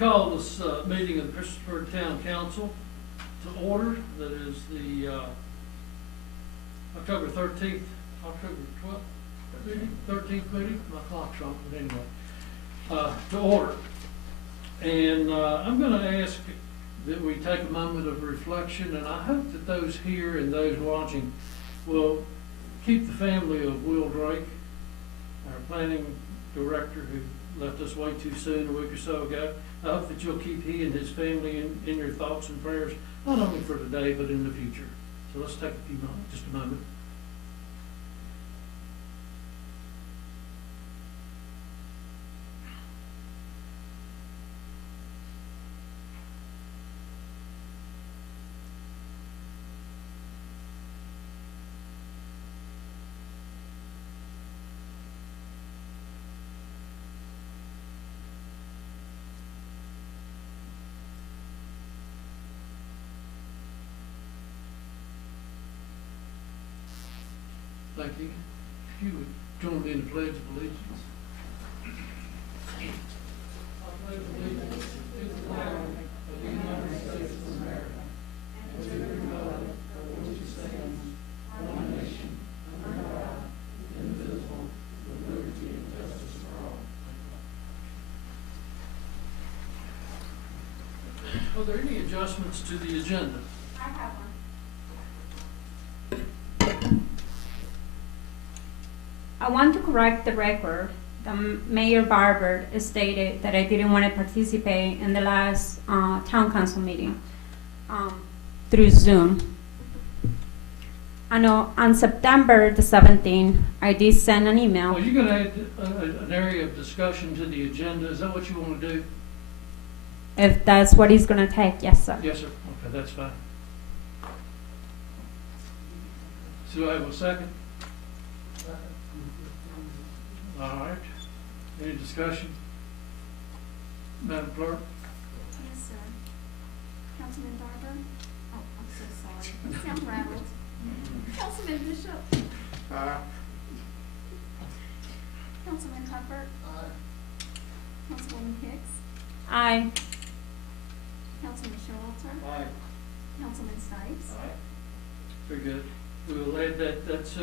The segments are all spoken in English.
call this meeting of the Christiansburg Town Council to order. That is the October 13th, October 12th meeting, 13th meeting. My clock's wrong, but anyway, to order. And I'm going to ask that we take a moment of reflection, and I hope that those here and those watching will keep the family of Will Drake, our planning director who left us way too soon a week or so ago. I hope that you'll keep he and his family in your thoughts and prayers, not only for today, but in the future. So let's take a few moments, just a moment. Thank you. If you would join me in the Pledge of Allegiance. I pledge allegiance to the flag of the United States of America and to the republic for which it stands, one nation, under God, indivisible, with liberty and justice for all. Are there any adjustments to the agenda? I have one. I want to correct the record. Mayor Barber stated that I didn't want to participate in the last town council meeting through Zoom. I know on September the 17th, I did send an email. Well, you're going to add an area of discussion to the agenda. Is that what you want to do? If that's what it's going to take, yes, sir. Yes, sir. Okay, that's fine. So I have a second. All right. Any discussion? Madam Clerk? Yes, sir. Councilman Barber? Oh, I'm so sorry. I'm rattled. Councilman Bishop? Councilman Hubbard? Councilwoman Hicks? Aye. Councilman Showalter? Aye. Councilman Stipes? Very good. We will add that's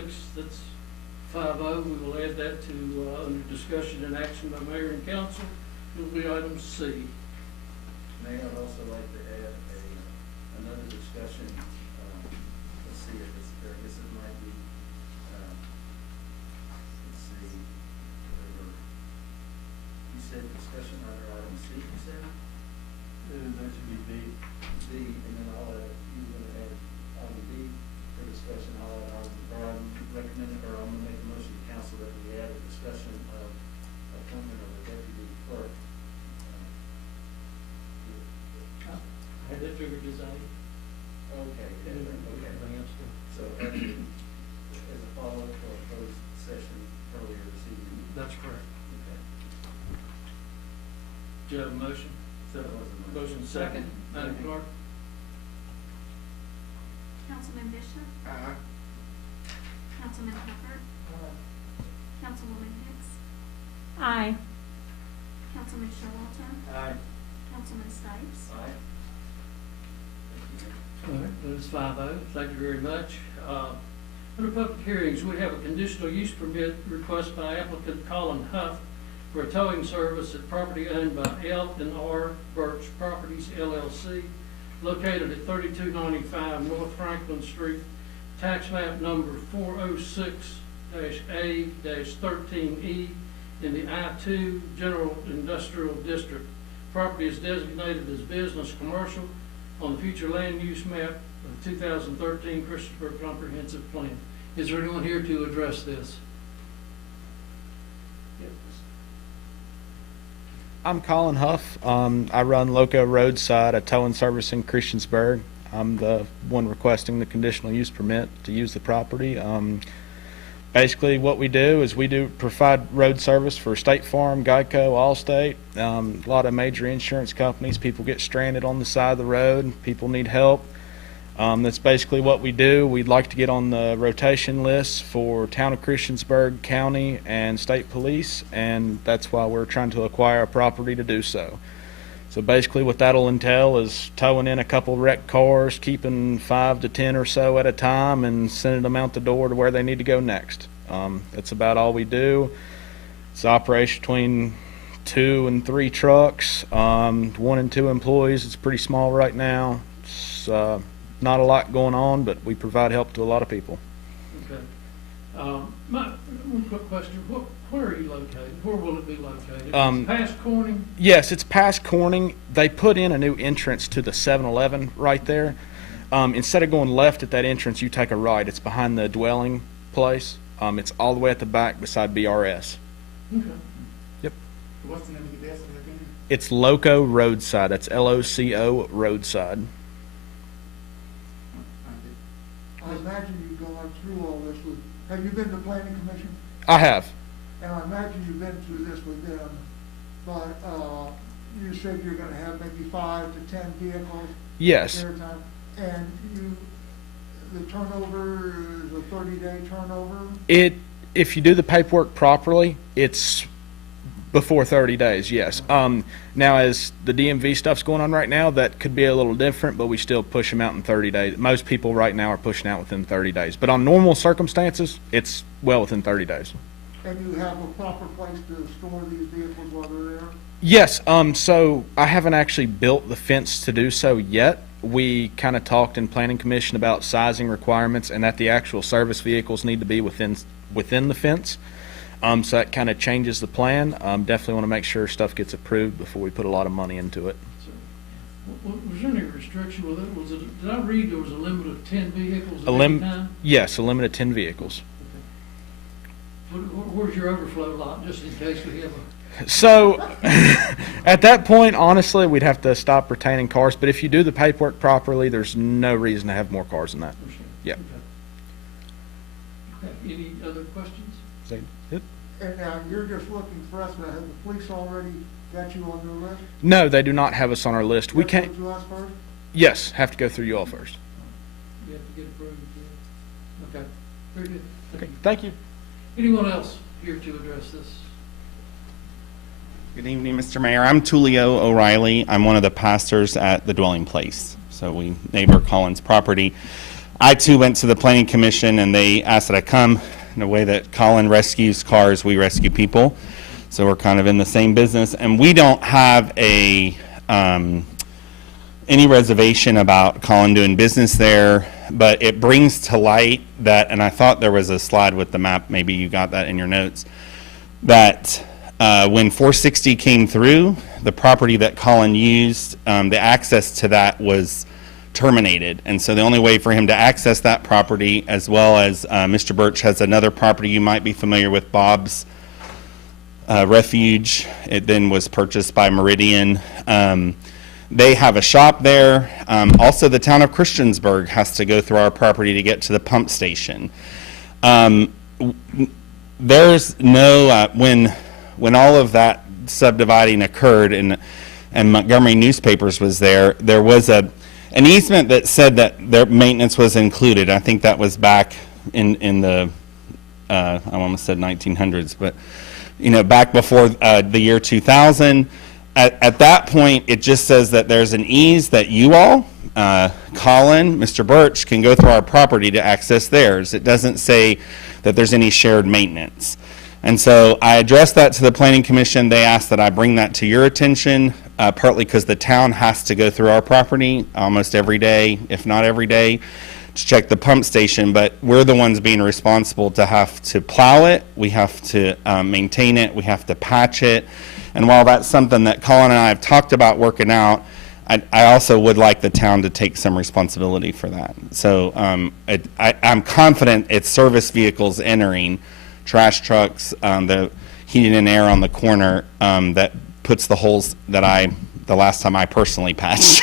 5-0. We will add that to under discussion and action by mayor and council. It will be item C. Mayor, I'd also like to add another discussion. Let's see if it's, I guess it might be, let's see, whatever. You said discussion under item C, you said? That should be B. D, and then I'll add, you were gonna add item D for discussion. I'll add I'm recommending, or I'm gonna make a motion to council that we add a discussion of appointment of a deputy clerk. I had that figured as A. Okay, okay. So as a follow-up for a closed session earlier this evening. That's correct. Okay. Do you have a motion? So it was a Motion second. Madam Clerk? Councilman Bishop? Councilman Hubbard? Councilwoman Hicks? Aye. Councilman Showalter? Aye. Councilman Stipes? Aye. All right, that is 5-0. Thank you very much. Under public hearings, we have a conditional use permit request by applicant Colin Huff for a towing service at property owned by L&R Birch Properties, LLC, located at 3295 North Franklin Street, tax map number 406-A-13E in the I-2 General Industrial District. Property is designated as business commercial on the future land use map of the 2013 Christiansburg Comprehensive Plan. Is there anyone here to address this? I'm Colin Huff. I run Loco Roadside, a towing service in Christiansburg. I'm the one requesting the conditional use permit to use the property. Basically what we do is we do provide road service for State Farm, Geico, Allstate, a lot of major insurance companies. People get stranded on the side of the road, people need help. That's basically what we do. We'd like to get on the rotation list for Town of Christiansburg, County, and State Police, and that's why we're trying to acquire a property to do so. So basically what that'll entail is towing in a couple wrecked cars, keeping 5 to 10 or so at a time, and sending them out the door to where they need to go next. That's about all we do. It's an operation between 2 and 3 trucks, 1 and 2 employees. It's pretty small right now. It's not a lot going on, but we provide help to a lot of people. Okay. One quick question. Where are you located? Where will it be located? It's past Corning? Yes, it's past Corning. They put in a new entrance to the 7-Eleven right there. Instead of going left at that entrance, you take a right. It's behind the dwelling place. It's all the way at the back beside BRS. Okay. Yep. What's the name of the business again? It's Loco Roadside. That's LOCO Roadside. I imagine you've gone through all this with, have you been to planning commission? I have. And I imagine you've been through this with them, but, you said you're gonna have maybe 5 to 10 vehicles Yes. at a time. And the turnover is a 30-day turnover? If you do the paperwork properly, it's before 30 days, yes. Now, as the DMV stuff's going on right now, that could be a little different, but we still push them out in 30 days. Most people right now are pushing out within 30 days. But on normal circumstances, it's well within 30 days. And you have a proper place to store these vehicles while they're there? Yes, so I haven't actually built the fence to do so yet. We kind of talked in planning commission about sizing requirements and that the actual service vehicles need to be within the fence. So that kind of changes the plan. Definitely want to make sure stuff gets approved before we put a lot of money into it. So, was there any restriction with it? Did I read there was a limit of 10 vehicles at any time? Yes, a limit of 10 vehicles. Where's your overflow lot, just in case we have a... So, at that point, honestly, we'd have to stop retaining cars, but if you do the paperwork properly, there's no reason to have more cars than that. Yeah. Okay. Any other questions? Is that it? And now you're just looking for us, but have the police already got you on their list? No, they do not have us on our list. We You have to can't, go through us first? yes, have to go through you all first. You have to get approved. Yeah. Okay, very good. Okay, thank you. Anyone else here to address this? Good evening, Mr. Mayor. I'm Tulio O'Reilly. I'm one of the pastors at the Dwelling Place. So we neighbor Colin's property. I too went to the Planning Commission and they asked that I come. In the way that Colin rescues cars, we rescue people. So we're kind of in the same business. And we don't have any reservation about Colin doing business there, but it brings to light that, and I thought there was a slide with the map, maybe you got that in your notes, that when 460 came through, the property that Colin used, the access to that was terminated. And so the only way for him to access that property, as well as Mr. Birch has another property you might be familiar with, Bob's Refuge. It then was purchased by Meridian. They have a shop there. Also, the town of Christiansburg has to go through our property to get to the pump station. There's no, when all of that subdividing occurred and Montgomery Newspapers was there was an easement that said that their maintenance was included. I think that was back in the, I almost said 1900s, but, you know, back before the year 2000. At that point, it just says that there's an ease that you all, Colin, Mr. Birch, can go through our property to access theirs. It doesn't say that there's any shared maintenance. And so I addressed that to the Planning Commission. They asked that I bring that to your attention, partly because the town has to go through our property almost every day, if not every day, to check the pump station. But we're the ones being responsible to have to plow it. We have to maintain it. We have to patch it. And while that's something that Colin and I have talked about working out, I also would like the town to take some responsibility for that. So I'm confident it's service vehicles entering, trash trucks, the heating and air on the corner that puts the holes that the last time I personally patched.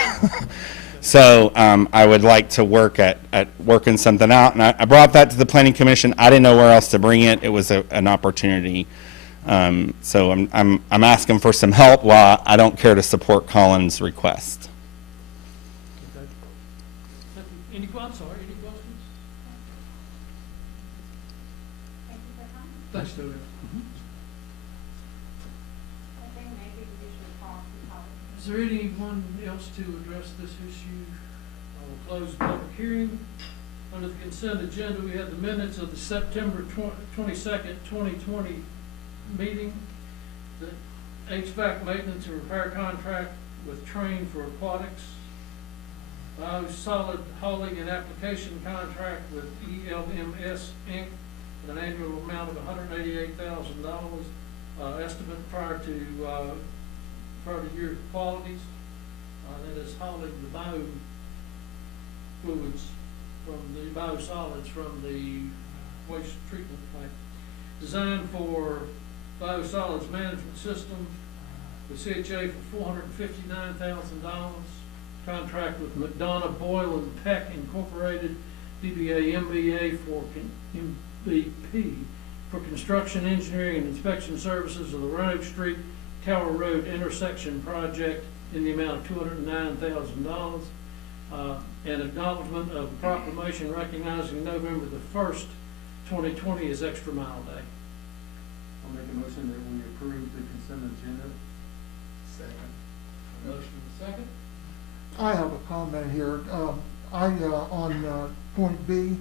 So I would like to work at working something out. And I brought that to the Planning Commission. I didn't know where else to bring it. It was an opportunity. So I'm asking for some help while I don't care to support Colin's request. Okay. I'm sorry, any questions? Thank you for coming. Thanks, Julia. I think maybe we should talk to Colin. Is there anyone else to address this issue? I will close the public hearing. Under the consent agenda, we have the minutes of the September 22nd, 2020 meeting, the HVAC maintenance and repair contract with Train for Aquatics, solid hauling and application contract with ELMS Inc. with an annual amount of $188,000, estimate prior to year qualities. That is hauling the biofluids from the biosolids from the waste treatment plant. Design for biosolids management system with CHA for $459,000. Contract with McDonough, Boyle and Peck Incorporated, DBA MBA for MVP for construction, engineering, and inspection services of the Roanoke Street Tower Road intersection project in the amount of $209,000. And acknowledgement of a proclamation recognizing November the 1st, 2020 as Extra Mile Day. I'll make a motion that we approve the consent agenda. Second. Motion and second. I have a comment here. On point B,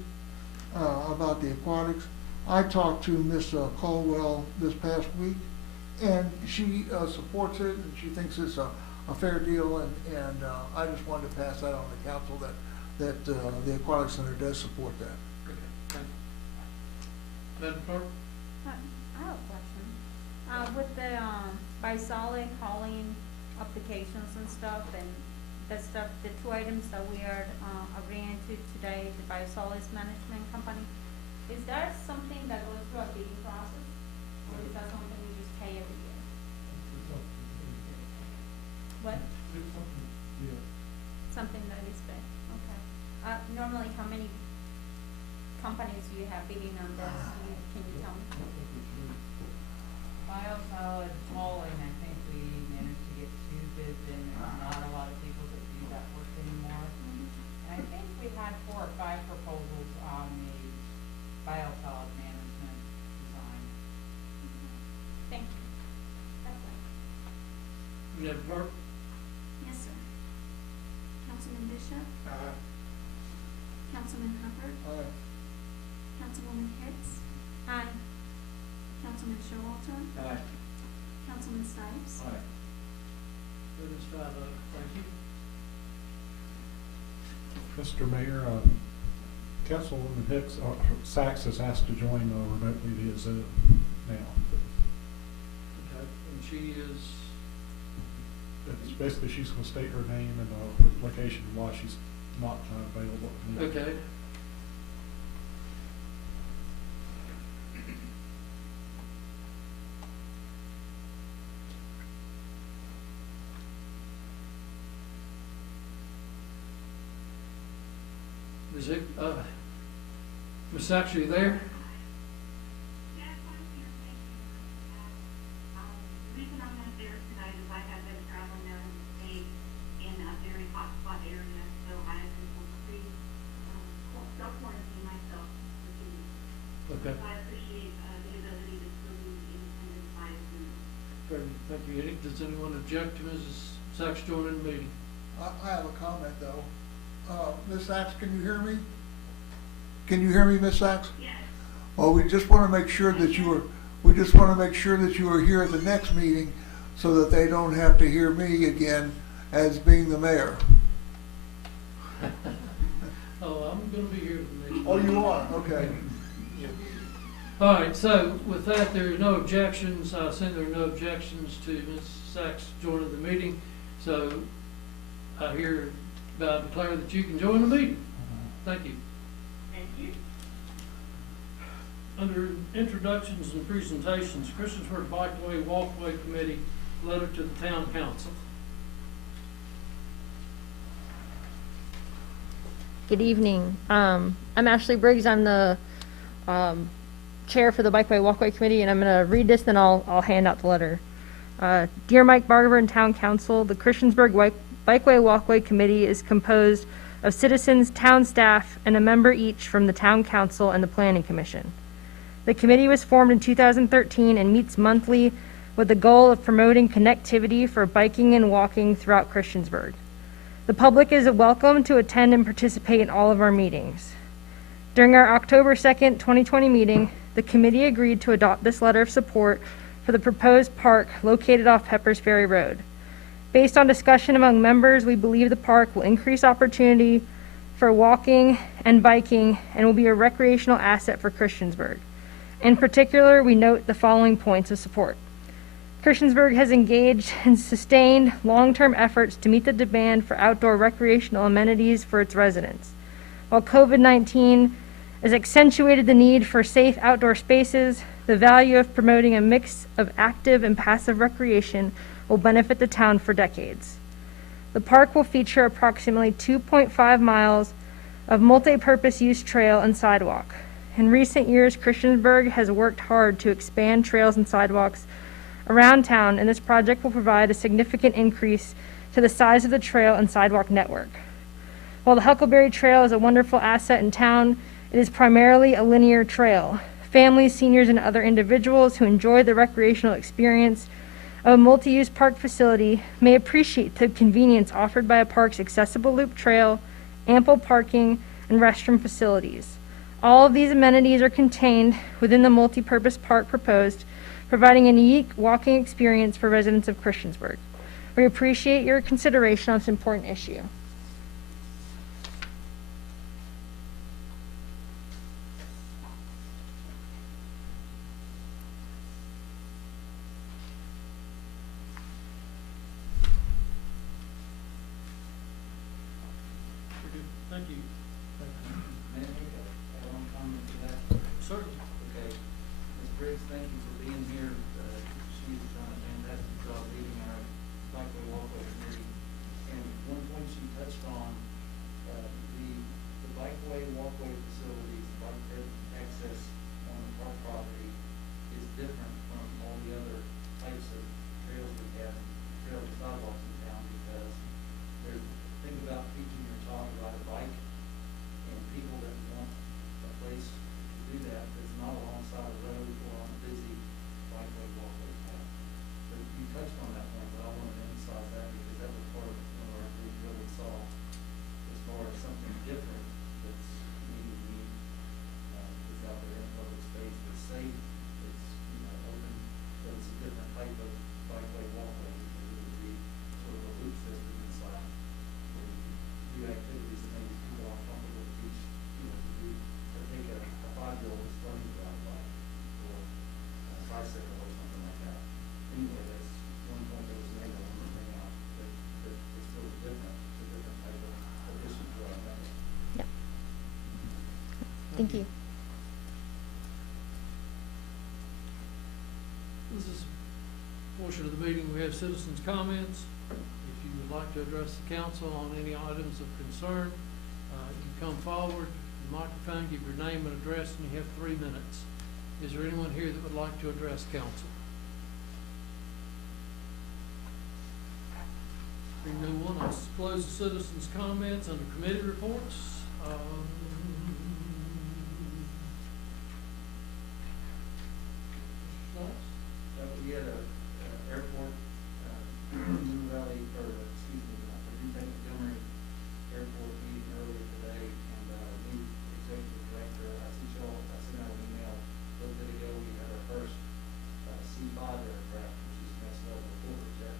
about the aquatics, I talked to Miss Caldwell this past week, and she supports it, and she thinks it's a fair deal, and I just wanted to pass that on to council that the Aquatic Center does support that. Okay, thank you. Madam Clerk? I have a question. With the bisolid hauling applications and stuff, and that stuff, the two items that we are agreeing to today, the biosolids management company, is that something that goes through a bidding process, or is that something we just pay every year? What? Something that is paid. Okay. Normally, how many companies do you have bidding on this? Can you tell me? Biosolid hauling, I think we managed to get 2 bids in. There's not a lot of people that do that work anymore. And I think we had 4 or 5 proposals on the biosolid management design. Thank you. That's right. Madam Clerk? Yes, sir. Councilman Bishop? Councilman Hubbard? Councilwoman Hicks? Aye. Councilman Showalter? Aye. Councilman Stipes? Aye. That is 5-0. Thank you. Mr. Mayor, Councilwoman Hicks, Sachs has asked to join remotely via Zoom now. Okay, and she is, It's basically, she's going to state her name and location why she's not available. okay. Is it, Ms. Sachs, are you there? Yes, I'm here, thank you. The reason I'm not there tonight is I have been traveling out of the state in a very hot spot area, so I have been completely self-quarantine myself for 2 weeks. Okay. So I appreciate the ability to still do the independent side of Zoom. Thank you. Does anyone object to Mrs. Sachs joining the meeting? I have a comment though. Ms. Sachs, can you hear me? Can you hear me, Ms. Sachs? Yes. Well, we just want to make sure that you are here at the next meeting so that they don't have to hear me again as being the mayor. Oh, I'm gonna be here for the next. Oh, you are? Okay. All right, so with that, there are no objections. I assume there are no objections to Ms. Sachs joining the meeting. So I hereby declare that you can join the meeting. Thank you. Thank you. Under introductions and presentations, Christiansburg Bikeway, Walkway Committee, letter to the Town Council. Good evening. I'm Ashley Briggs. I'm the chair for the Bikeway Walkway Committee, and I'm going to read this, then I'll hand out the letter. Dear Mike Barber and Town Council, the Christiansburg Bikeway Walkway Committee is composed of citizens, town staff, and a member each from the Town Council and the Planning Commission. The committee was formed in 2013 and meets monthly with the goal of promoting connectivity for biking and walking throughout Christiansburg. The public is welcome to attend and participate in all of our meetings. During our October 2nd, 2020 meeting, the committee agreed to adopt this letter of support for the proposed park located off Peppers Ferry Road. Based on discussion among members, we believe the park will increase opportunity for walking and biking and will be a recreational asset for Christiansburg. In particular, we note the following points of support. Christiansburg has engaged in sustained long-term efforts to meet the demand for outdoor recreational amenities for its residents. While COVID-19 has accentuated the need for safe outdoor spaces, the value of promoting a mix of active and passive recreation will benefit the town for decades. The park will feature approximately 2.5 miles of multi-purpose use trail and sidewalk. In recent years, Christiansburg has worked hard to expand trails and sidewalks around town, and this project will provide a significant increase to the size of the trail and sidewalk network. While the Huckleberry Trail is a wonderful asset in town, it is primarily a linear trail. Families, seniors, and other individuals who enjoy the recreational experience of a multi-use park facility may appreciate the convenience offered by a park's accessible loop trail, ample parking, and restroom facilities. All of these amenities are contained within the multi-purpose park proposed, providing a unique walking experience for residents of Christiansburg. We appreciate your consideration on this important issue. Thank you. May I make a one comment to that? Certainly. Okay. Ms. Briggs, thank you for being here. She's done a fantastic job leading our Bikeway Walkway committee. And one point she touched on, the Bikeway Walkway facilities, bike access on the park property is different from all the other types of trails we have, trails and sidewalks in town, because there's, think about teaching your child to ride a bike, and people that want a place to do that that's not alongside a road or on a busy bikeway walkway path. So you touched on that point, but I wanted to emphasize that because that was part of one of our things we really saw as far as something different that's needed to be, that's out there in public space, that's safe, that's, open, but it's a different type of bikeway walkway, because it would be sort of a loop system inside, where you can do activities that maybe people aren't comfortable to teach, to do, or take a 5-year-old who's learning to ride a bike, or a bicycle or something like that. Anyway, that's one point that was made, I want to bring out, that it's still different, it's a different type of addition to our method. Yep. Thank you. This is a portion of the meeting, we have citizens' comments. If you would like to address the council on any items of concern, you come forward, the microphone, give your name and address, and you have 3 minutes. Is there anyone here that would like to address council? Being no one, I'll close the citizens' comments under committee reports. We had a airport, Moon Valley, or excuse me, Montgomery Airport meeting earlier today, and new executive director, I sent out an email a little bit ago. We had our first C5 aircraft, which is next level corporate jet,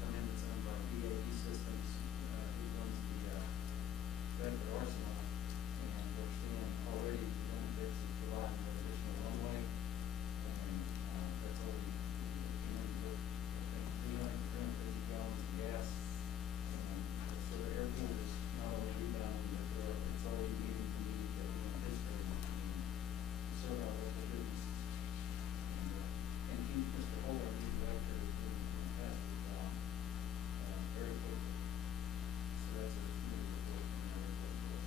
come in that's owned by BAE Systems, who runs the Redwood Arsenal, and we're seeing already the benefits of providing an additional runway, and that's already gallons of gas, and so the airport is not only rebounding, but it's already meeting the need that we anticipated to serve our local businesses. And Keith, Mr. Holder, our new director, is doing a fantastic job, very quickly. So that's a committee report from our report.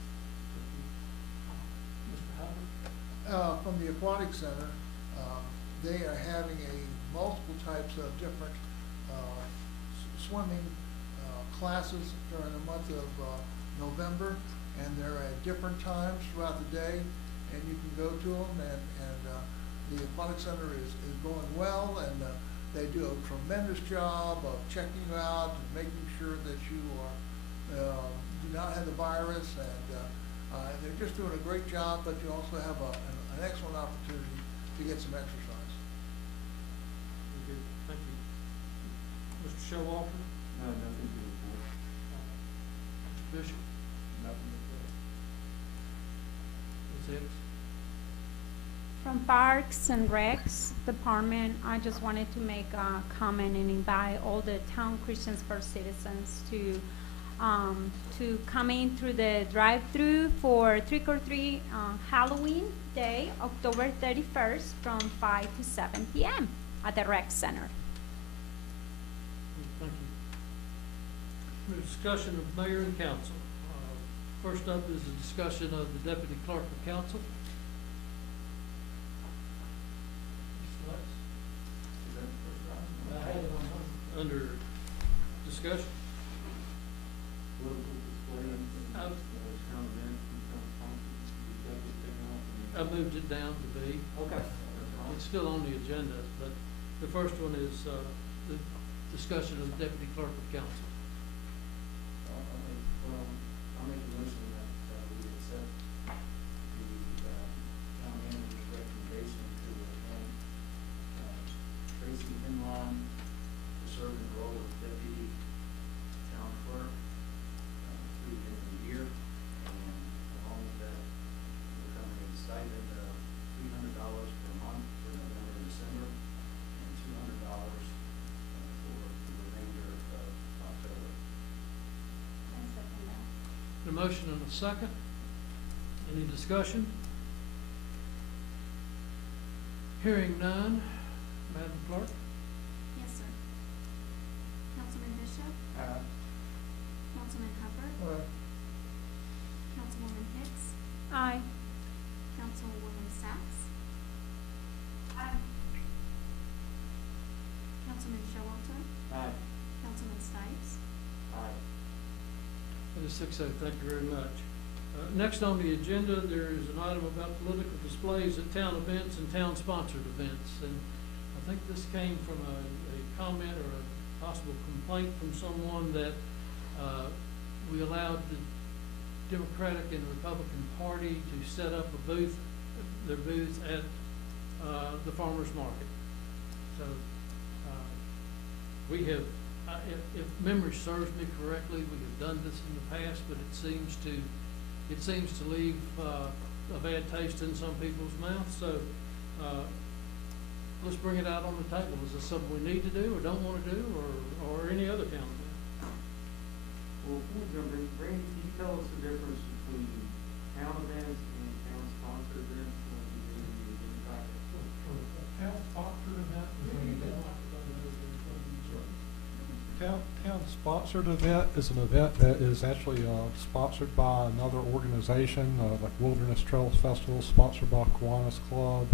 Mr. Howard? From the Aquatic Center, they are having multiple types of different swimming classes during the month of November, and they're at different times throughout the day, and you can go to them, and the Aquatic Center is going well, and They do a tremendous job of checking you out and making sure that you do not have the virus, and they're just doing a great job, but you also have an excellent opportunity to get some exercise. Okay, thank you. Mr. Showalter? No, nothing to report. Mr. Bishop? Nothing to report. Ms. Hicks? From Parks and Recs Department, I just wanted to make a comment and invite all the town Christiansburg citizens to come in through the drive-through for Trick or Treat Halloween Day, October 31st, from 5 to 7 p.m. at the Rec Center. Thank you. The discussion of mayor and council. First up is a discussion of the deputy clerk of council. Is that the first item? I had it on under discussion. Political display and town events and town functions. You take it, take it off, I moved it down to B. Okay. It's still on the agenda, but the first one is the discussion of the deputy clerk of council. I'll make a motion that we accept the town manager's recommendation to appoint Tracy Hinline to serve in the role of deputy town clerk through the end of the year, and along with that, will come a stipend of $300 per month for November and December, and $200 for the remainder of October. A motion and a second. Any discussion? Hearing none. Madam Clerk? Yes, sir. Councilman Bishop? Councilman Hubbard? Councilwoman Hicks? Aye. Councilwoman Sacks? Councilman Showalter? Aye. Councilman Stipes? Aye. It is 6:00, thank you very much. Next on the agenda, there is an item about political displays at town events and town-sponsored events. And I think this came from a comment or a possible complaint from someone that we allowed the Democratic and Republican Party to set up their booth at the farmer's market. So we have, if memory serves me correctly, we have done this in the past, but it seems to leave a bad taste in some people's mouths. So let's bring it out on the table. Is this something we need to do or don't want to do, or any other town event? Well, before we jump in, Randy, can you tell us the difference between town events and town-sponsored events? Town-sponsored event is an event that is actually sponsored by another organization, like Wilderness Trails Festival, sponsored by Kiwanis Club.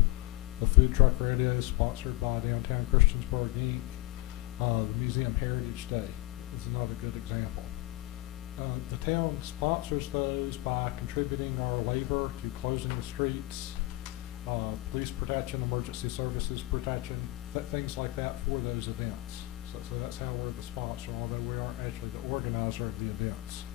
The Food Truck Radio is sponsored by Downtown Christiansburg, Inc. The Museum Heritage Day is another good example. The town sponsors those by contributing our labor to closing the streets, police protection, emergency services protection, things like that for those events. So that's how we're the sponsor, although we aren't actually the organizer of the events.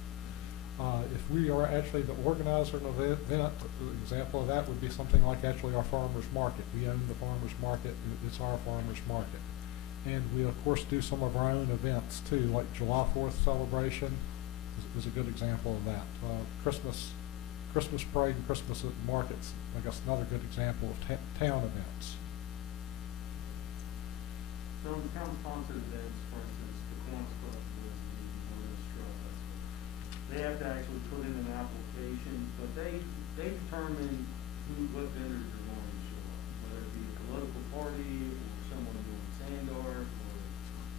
If we are actually the organizer of an event, an example of that would be something like actually our farmer's market. We own the farmer's market, it's our farmer's market. And we of course do some of our own events too, like July 4th celebration is a good example of that. Christmas parade and Christmas markets, I guess another good example of town events. So in town-sponsored events, for instance, the Kiwanis Club was the Wilderness Trail Festival. They have to actually put in an application, but they determine what vendors are going to show up, whether it be a political party or someone doing sand art or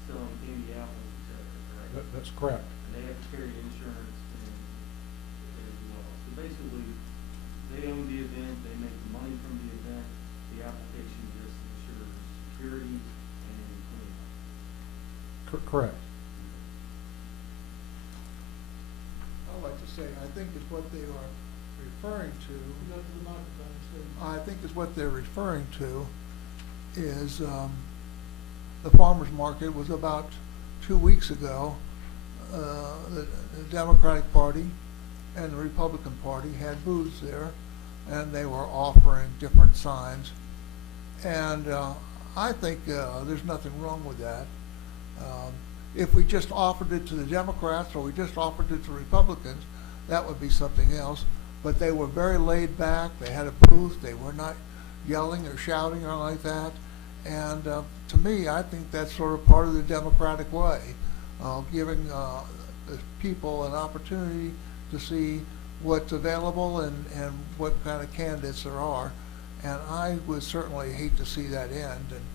selling candy apples, et cetera, correct? That's correct. And they have to carry insurance and as well. So basically, they own the event, they make the money from the event, the application just ensures security and cleanup. Correct. I'd like to say, I think it's what they are referring to. Go to the microphone, Steve. I think is what they're referring to is the farmer's market was about 2 weeks ago. The Democratic Party and the Republican Party had booths there, and they were offering different signs. And I think there's nothing wrong with that. If we just offered it to the Democrats or we just offered it to Republicans, that would be something else. But they were very laid back. They had a booth. They were not yelling or shouting or like that. And to me, I think that's sort of part of the democratic way, giving the people an opportunity to see what's available and what kind of candidates there are. And I would certainly hate to see that end. And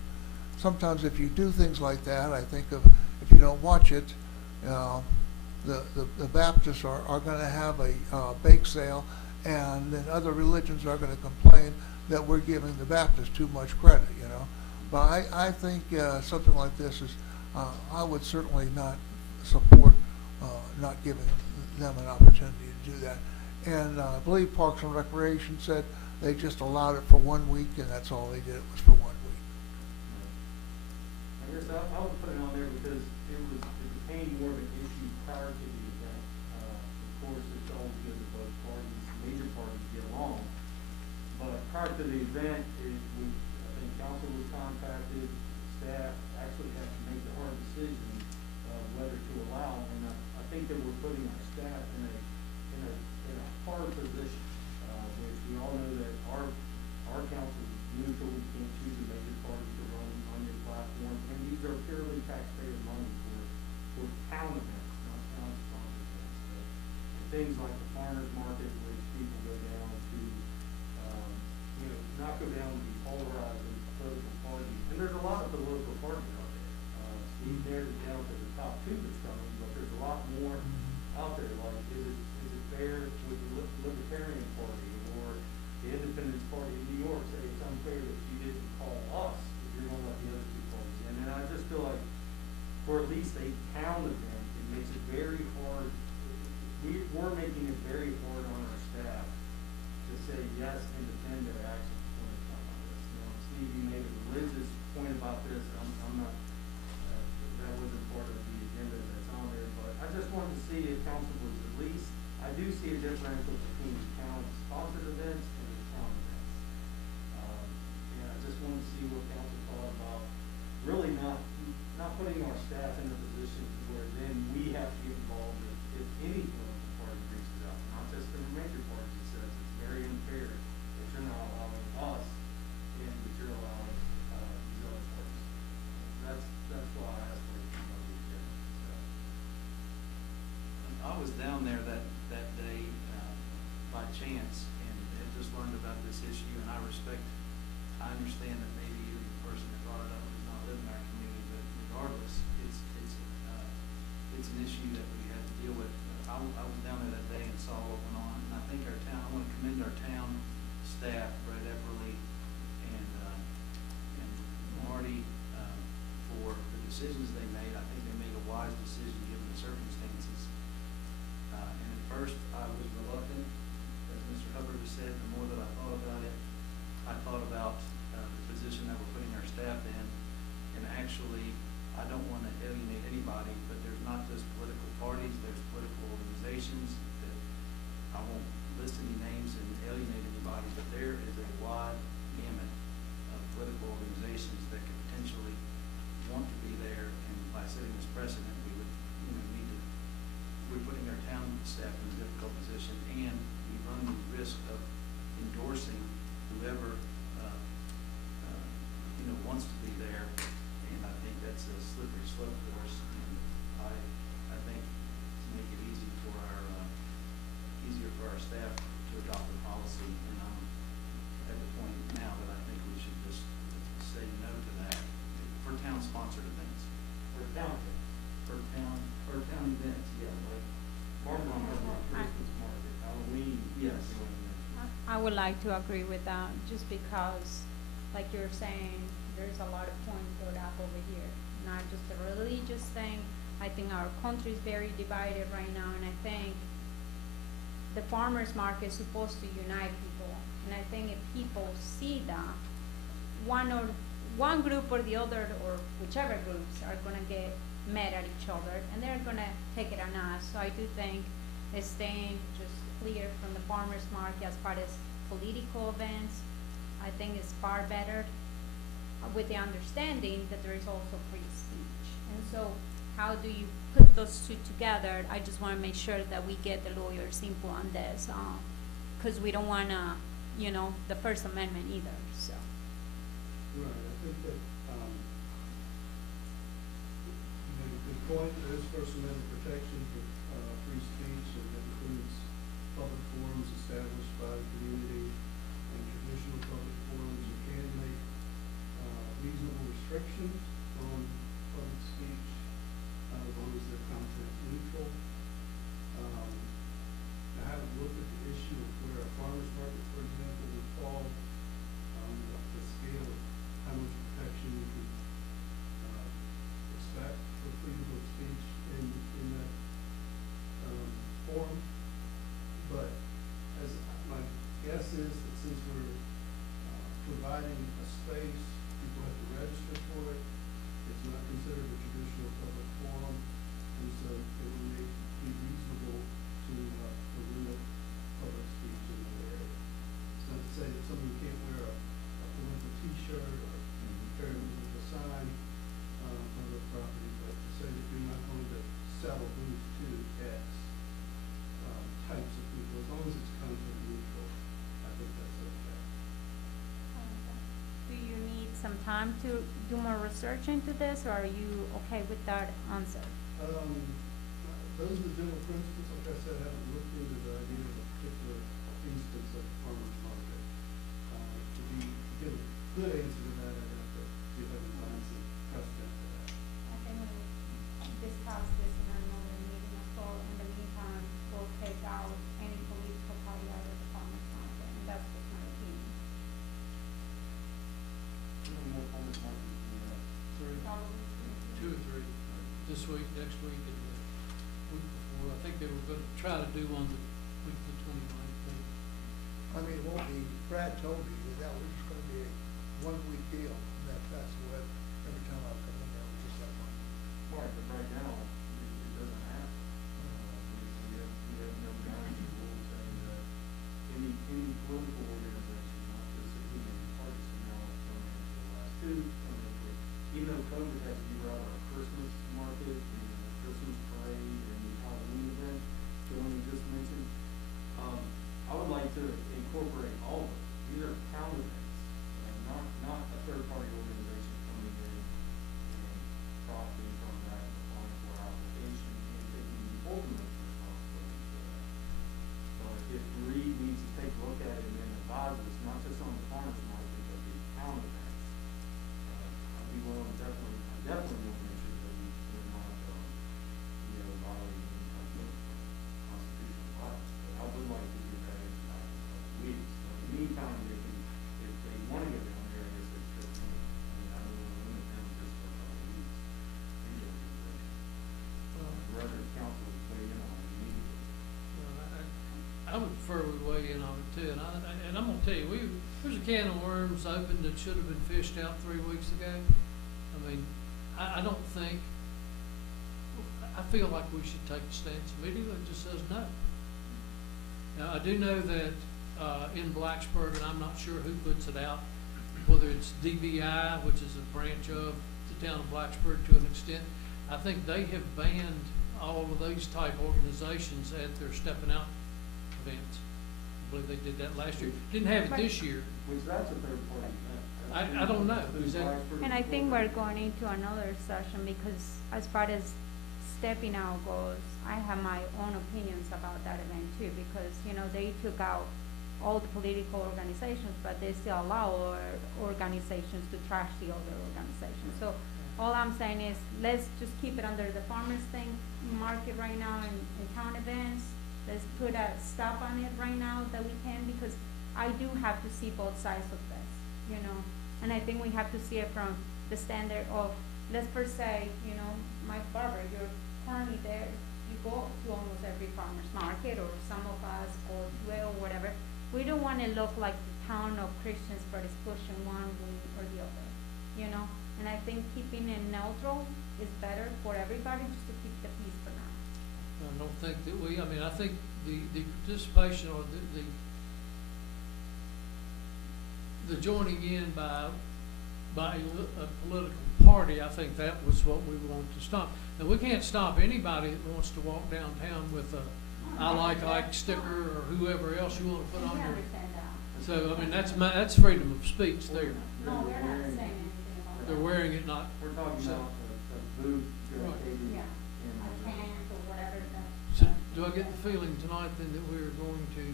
sometimes if you do things like that, I think of, if you don't watch it, the Baptists are going to have a bake sale, and then other religions are going to complain that we're giving the Baptists too much credit, you know. But I think something like this is, I would certainly not support not giving them an opportunity to do that. And I believe Parks and Recreation said they just allowed it for 1 week, and that's all they did, was for 1 week. I guess I would put it on there because it became more of an issue prior to the event. Of course, it's always good that both parties, major parties, get along. But prior to the event, I think council was contacted, staff actually had to make the hard decision of whether to allow. And I think that we're putting our staff in a hard position, which we all know that our council is neutral. We can't choose a major party to run on your platform, and these are purely taxpayer money for town events, not town sponsored events. And things like the farmers market, which people go down to, not go down to be polarized in political parties. And there's a lot of political parties out there. Steve narrowed it down to the top 2 that's coming, but there's a lot more out there. Like, is it fair with the Libertarian Party or the Independence Party in New York say it's unfair that you didn't call us if you're going to let the other 2 parties in? And I just feel like for at least a town event, it makes it very hard. We're making it very hard on our staff to say yes and defend their actions when it comes to this. You know, Steve, you made a religious point about this. I'm not, that wasn't part of the agenda that's on there, but I just wanted to see if council was at least, I do see a differential between town sponsored events and the town events. And I just wanted to see what council thought about really not putting our staff in a position where then we have to get involved if any political party reaches out, not just the major party that says it's very unfair that you're not allowing us and that you're allowing these other parties. That's why I asked for it to be on the agenda. I was down there that day by chance and had just learned about this issue, and I understand that maybe even the person that brought it up does not live in our community, but regardless, it's an issue that we had to deal with. I was down there that day and saw what went on, and I think I want to commend our town staff, Brett Epperly and Marty, for the decisions they made. I think they made a wise decision given the circumstances. And at first, I was reluctant, as Mr. Hubbard has said. The more that I thought about it, I thought about the position that we're putting our staff in. And actually, I don't want to alienate anybody, but there's not just political parties, there's political organizations that I won't list any names and alienate anybody, but there is a wide gamut of political organizations that could potentially want to be there, and by setting this precedent, we would, we're putting our town staff in a difficult position, and we run the risk of endorsing whoever wants to be there, and I think that's a slippery slope for us. And I think to make it easier for our staff to adopt the policy, and I'm at the point now that I think we should just say no to that for town-sponsored events. For town events, yeah, like farmer market, Christmas market, Halloween. Yes. I would like to agree with that, just because, like you're saying, there's a lot of points brought up over here, not just a religious thing. I think our country is very divided right now, and I think the farmers market is supposed to unite people. And I think if people see that, one one group or the other, or whichever groups are gonna get mad at each other, and they're gonna take it on us. So I do think it's staying just clear from the farmer's market as far as political events. I think it's far better, with the understanding that there is also free speech. And so how do you put those two together? I just wanna make sure that we get the lawyers' input on this, cause we don't wanna, you know, the First Amendment either, so. Right, I think that, you made a good point, there is First Amendment protection for, free speech, and that includes public forums established by the community and traditional public forums. You can make, reasonable restrictions on public speech, as long as they're content neutral. I haven't looked at the issue of where a farmer's market, for example, would fall, the scale of how much protection you can, expect for freedom of speech in that, forum. But as my guess is that since we're, providing a space, people have to register for it, it's not considered a traditional public forum, and so it would be reasonable to limit public speech in that area. It's not to say that somebody can't wear a political T-shirt or carry a political sign on the property, but to say that you're not going to sell a booth to X types of people, as long as it's content neutral, I think that's okay. Do you need some time to do more research into this, or are you okay with that answer? Those are the general principles. Like I said, I haven't looked into the idea of a particular instance of farmer's market. To give a good answer to that, I'd have to see if I can find some precedent for that. I think we'll discuss this in another meeting, so in the meantime, we'll take out any political party out of the farmer's market, and that's just my opinion. How many more farmers markets do we have? Three, Probably. 2 or 3, this week, next week, and the week before. I think they were gonna try to do one the week of the 29th, but I mean, it won't be, Brad told me that was just gonna be a one-week deal, and that's what, every time I come in there, it was just that one. Right, but right now, it doesn't happen. We have no guidance rules saying that any political organization, not just the community parties, are now coming into the last two, even though COVID has to be right, our Christmas market and the Christmas parade and the Halloween event, Joanne just mentioned, I would like to incorporate all of it. These are town events, not a third-party organization coming in and profiting from that on for application and taking the ultimate responsibility for that. But if Reed needs to take a look at it and then advise us, not just on the farmer's market, but the town events, I'd be willing, I definitely want to make sure that we're not, violating any type of constitutional rights. But I would like to get that into back in a couple of weeks. So in the meantime, they can, if they want to get down there, I guess they still can. I mean, I don't want to limit them just for a couple of weeks. And get it done. Rather, council weigh in on it immediately. I would prefer we weigh in on it too, and I'm gonna tell you, there's a can of worms open that should have been fished out 3 weeks ago. I mean, I don't think, I feel like we should take a stance immediately that just says no. Now, I do know that, in Blacksburg, and I'm not sure who puts it out, whether it's DBI, which is a branch of the town of Blacksburg to an extent, I think they have banned all of those type organizations at their stepping out events. I believe they did that last year. Didn't have it this year. Which that's a third-party event. I don't know. Is that, And I think we're going into another session, because as far as stepping out goes, I have my own opinions about that event too, because, you know, they took out all the political organizations, but they still allow organizations to trash the other organizations. So all I'm saying is, let's just keep it under the farmers thing market right now and town events. Let's put a stop on it right now that we can, because I do have to see both sides of this, you know. And I think we have to see it from the standard of, let's first say, you know, Mike Barber, you're currently there, you go to almost every farmer's market, or some of us go to it or whatever. We don't want to look like the town of Christiansburg is pushing one way or the other. you know, and I think keeping it neutral is better for everybody, just to keep the peace for now. I don't think that I mean, I think the participation or the joining in by a political party, I think that was what we wanted to stop. Now, we can't stop anybody that wants to walk downtown with a I like Ike sticker or whoever else you want to put on your. So, I mean, that's freedom of speech there. No, we're not saying anything about that. They're wearing it not. We're talking so- about a booth dedicated Yeah, in. a tent or whatever that. So, do I get the feeling tonight then that we're going to,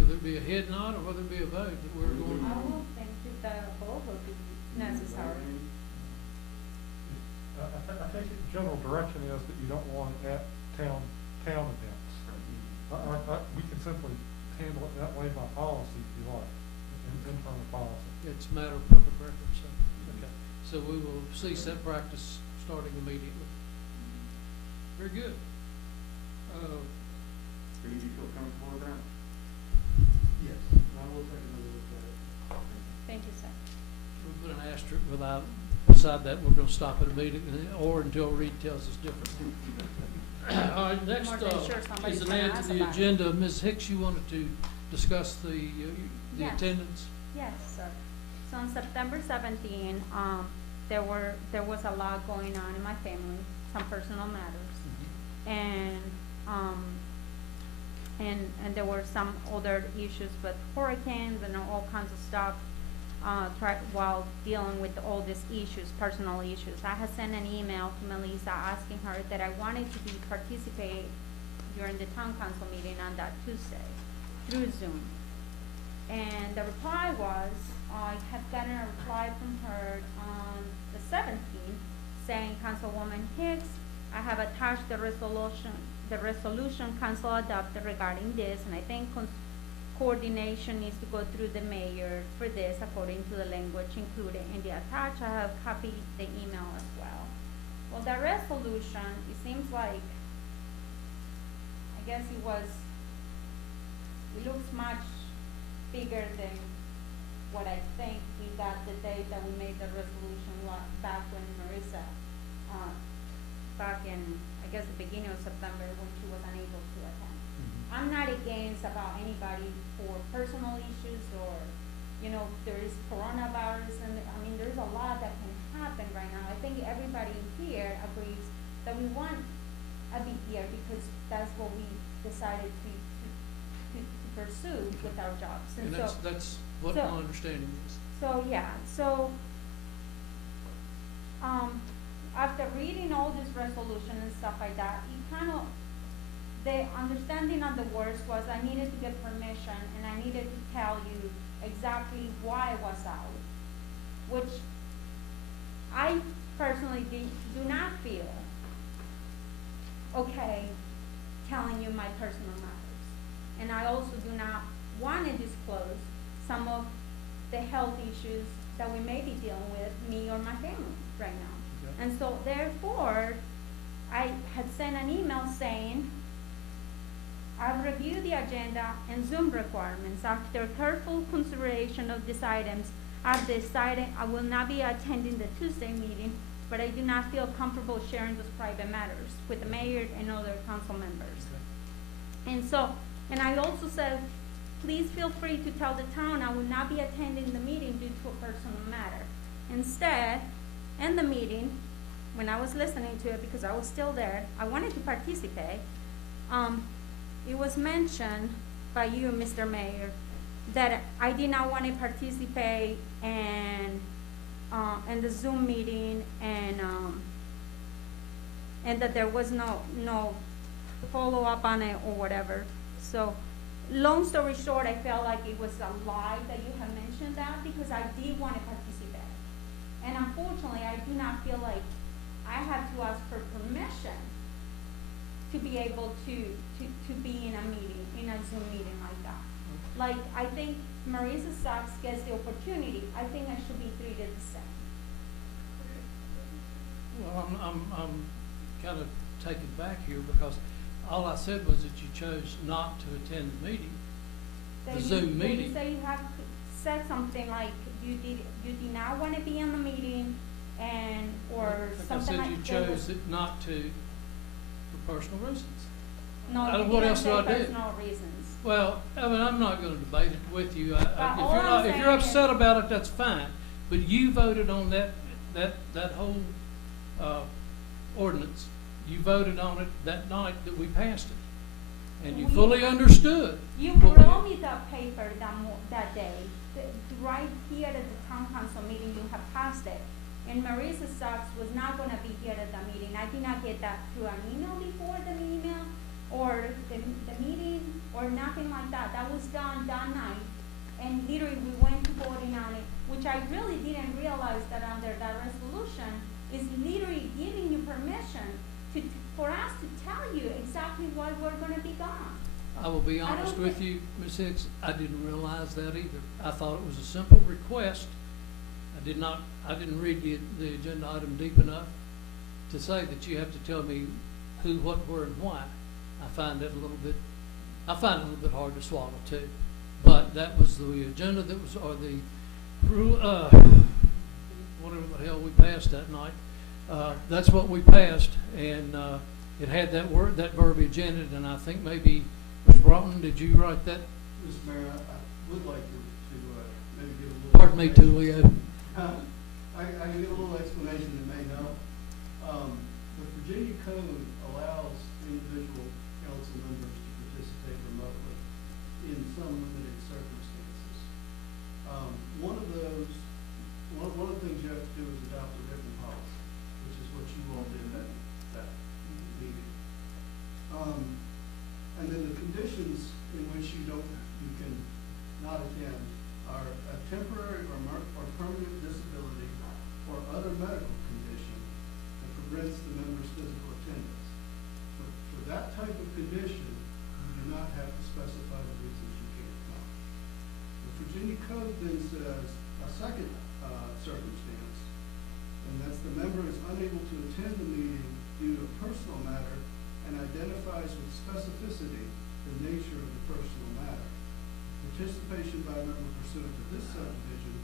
whether it be a head nod or whether it be a vote, that we're going I to? will think that both would be necessary. I think the general direction is that you don't want it at town events. We can simply handle it that way by policy if you like, internal policy. It's a matter of public record, so, okay. So we will cease that practice starting immediately. Very good. Do you feel comfortable with that? Yes, I will take another look at it. Thank you, sir. We'll put an asterisk beside that, we're gonna stop it immediately, or until Reed tells us differently. All right, next, More than sure somebody's is an gonna add to ask the about it. agenda. Ms. Hicks, you wanted to discuss the Yes. attendance? Yes, sir. So on September 17, there was a lot going on in my family, some personal matters, and there were some other issues with hurricanes and all kinds of stuff. While dealing with all these issues, personal issues, I had sent an email to Melissa asking her that I wanted to participate during the town council meeting on that Tuesday through Zoom. And the reply was, I had gotten a reply from her on the 17th saying, Councilwoman Hicks, I have attached the resolution council adopted regarding this, and I think coordination needs to go through the mayor for this according to the language included in the attached. I have copied the email as well. Well, the resolution, it seems like, I guess it looks much bigger than what I think we got the date that we made the resolution back when Marissa, back in, I guess, the beginning of September when she was unable to attend. I'm not against about anybody for personal issues or, you know, there is coronavirus and, I mean, there's a lot that can happen right now. I think everybody here agrees that we want a big year because that's what we decided to pursue with our jobs. And so, that's what my understanding is. So, yeah, so, after reading all this resolution and stuff like that, it kind of, the understanding of the words was I needed to get permission and I needed to tell you exactly why I was out, which I personally do not feel okay telling you my personal matters. And I also do not want to disclose some of the health issues that we may be dealing with, me or my family right now. Okay. And so therefore, I had sent an email saying, I've reviewed the agenda and Zoom requirements. After careful consideration of these items, I've decided I will not be attending the Tuesday meeting, but I do not feel comfortable sharing those private matters with the mayor and other council members. And so, and I also said, please feel free to tell the town I will not be attending the meeting due to a personal matter. Instead, in the meeting, when I was listening to it, because I was still there, I wanted to participate. It was mentioned by you, Mr. Mayor, that I did not want to participate in the Zoom meeting and that there was no follow-up on it or whatever. So, long story short, I felt like it was a lie that you have mentioned that because I did want to participate. And unfortunately, I do not feel like I have to ask for permission to be able to be in a meeting, in a Zoom meeting like that. Like, I think Marisa Sachs gets the opportunity. I think I should be treated the same. Well, I'm kind of taken back here because all I said was that you chose not to attend the meeting, the Zoom meeting. You say you have said something like you did not want to be on the meeting, and, or I something like think that. I said you chose it not to for personal reasons. No, I don't- you what didn't else do say I do? personal reasons. Well, I mean, I'm not gonna debate it with you. If all you're I'm not, if you're saying is- upset about it, that's fine. But you voted on that whole, ordinance. You voted on it that night that we passed it. And you We- fully understood. You what we- brought me that paper that day, right here at the town council meeting, you have passed it. And Marisa Sachs was not gonna be here at the meeting. I did not get that through an email before the email, or the meeting, or nothing like that. That was done that night. And literally, we went to voting on it, which I really didn't realize that under that resolution is literally giving you permission for us to tell you exactly why we're gonna be gone. I will be I don't honest thi- with you, Ms. Hicks, I didn't realize that either. I thought it was a simple request. I didn't read the agenda item deep enough to say that you have to tell me who, what, where, and why. I find it a little bit hard to swallow too. But that was the agenda that was, or the rule, whatever the hell we passed that night. That's what we passed, and, it had that word, that verbiage in it, and I think maybe, Mr. Broughton, did you write that? Mr. Mayor, I would like to maybe give a little. Pardon me, Tulio. I can give a little explanation that may help. The Virginia Code allows individual council members to participate remotely in some limited circumstances. One of the things you have to do is adopt a written policy, which is what you all did at that meeting. And then the conditions in which you can not attend are a temporary or permanent disability or other medical condition that prevents the member's physical attendance. For that type of condition, you do not have to specify the reasons you can't come. The Virginia Code then says a second circumstance, and that's the member is unable to attend the meeting due to a personal matter and identifies with specificity the nature of the personal matter. Participation by a member pursuant to this subdivision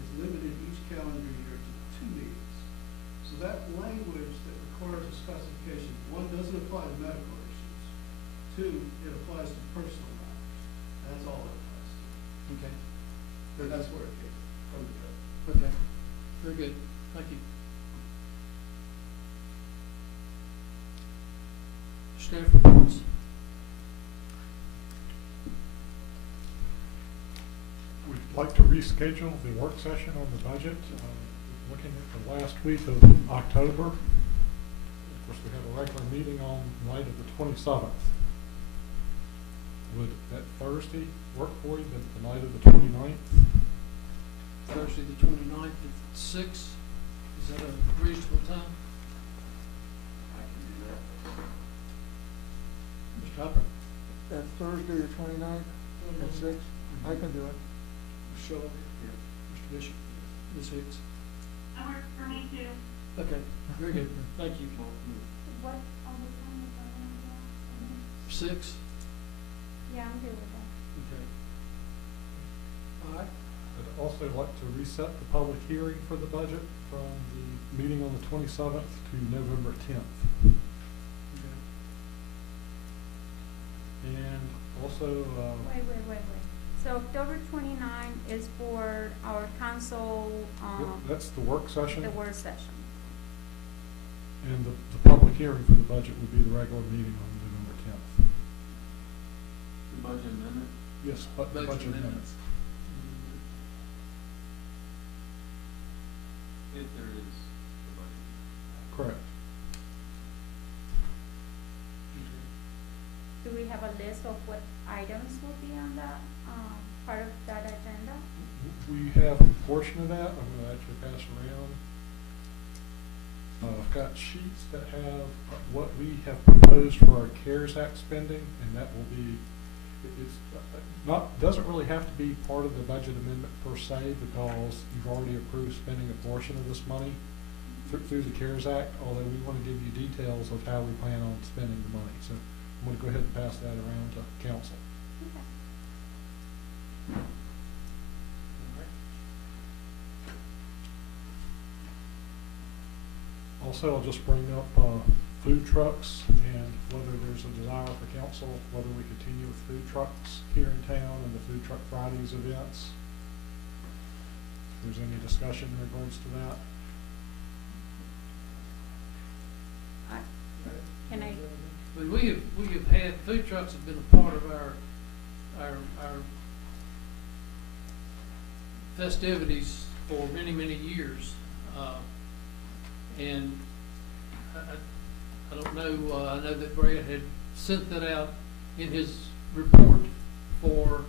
is limited each calendar year to 2 meetings. So that language that requires a specification, one, doesn't apply to medical issues. 2, it applies to personal matters. That's all it applies to. Okay. And that's where it came from the code. Okay, very good, thank you. Staff reports. We'd like to reschedule the work session on the budget, looking at the last week of October. Of course, we have a regular meeting on the night of the 27th. Would that Thursday work for you, the night of the 29th? Thursday, the 29th at 6, is that a reasonable time? I can do that. Mr. Hopper? That's Thursday, the 29th, at 6. I can do it. Mr. Shaw? Mr. Bishop? Ms. Hicks? That works for me too. Okay, very good, thank you. What, all the time is that gonna be? 6? Yeah, I'm good with that. Okay. All right, I'd also like to reset the public hearing for the budget from the meeting on the 27th to November 10th. okay. And also, Wait. So October 29 is for our council, that's the work session. the work session. And the public hearing for the budget would be the regular meeting on November 10th. The budget amendment? Yes, but Budget budget amendments. amendments. If there is a budget. Correct. Do we have a list of what items will be on that, part of that agenda? We have a portion of that. I'm going to actually pass around. I've got sheets that have what we have proposed for our CARES Act spending, and that will be, it's doesn't really have to be part of the budget amendment per se, because you've already approved spending a portion of this money through the CARES Act, although we want to give you details of how we plan on spending the money. So I'm going to go ahead and pass that around to council. Okay. Also, I'll just bring up food trucks and whether there's a desire for council, whether we continue with food trucks here in town and the Food Truck Fridays events. If there's any discussion in regards to that. Can I? But we have had, food trucks have been a part of our festivities for many, many years. And I don't know, I know that Brad had sent that out in his report for,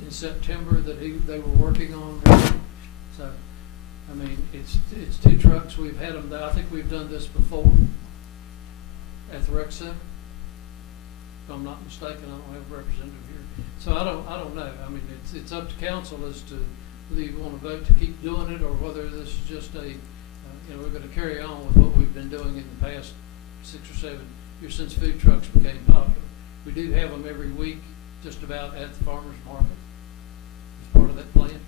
in September that they were working on. So, I mean, it's 2 trucks. We've had them, I think we've done this before at the rec center. If I'm not mistaken, I don't have a representative here. So I don't know. I mean, it's up to council as to whether you want to vote to keep doing it or whether this is just a, we're going to carry on with what we've been doing in the past 6 or 7 years since food trucks became popular. We do have them every week, just about at the farmer's market as part of that plan.